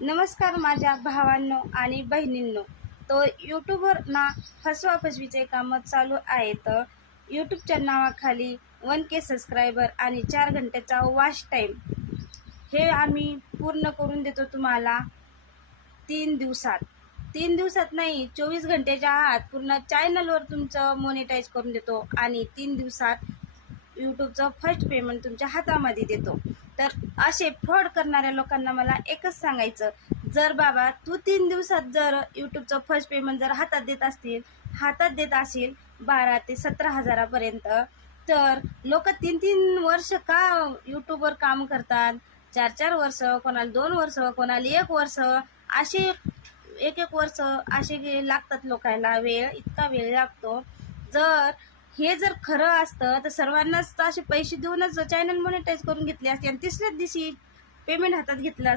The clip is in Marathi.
नमस्कार माझ्या भावांनो आणि बहिणींनो. तो यूट्यूबवर ना फसवाफसवीचे कामं चालू आहेत. यूट्यूबच्या नावाखाली 1K सबस्क्रायबर आणि 4 घंट्याचा वॉच टाईम हे आम्ही पूर्ण करून देतो तुम्हाला 3 दिवसात. 3 दिवसात नाही, 24 घंट्याच्या आत पूर्ण चॅनलवर तुमचं मोनेटाईज करून देतो आणि 3 दिवसात यूट्यूबचं फर्स्ट पेमेंट तुमच्या हातामध्ये देतो. तर असे फ्रॉड करणाऱ्या लोकांना मला एकच सांगायचं, जर बाबा तू 3 दिवसात जर यूट्यूबचं फर्स्ट पेमेंट जर हातात देत असेल 12 ते 17 हजारापर्यंत, तर लोक 3-3 वर्ष का यूट्यूबवर काम करतात? 4-4 वर्ष, कोणाला 2 वर्ष, कोणाला 1 वर्ष, असे 1-1 वर्ष असे लागतात लोकांना. इतका वेळ लागतो. हे जर खरं असतं तर सर्वांनाच असे पैसे देऊनच चॅनल मॉनिटाईज करून घेतले असते आणि तिसऱ्याच दिवशी पेमेंट हातात घेतलं असतं.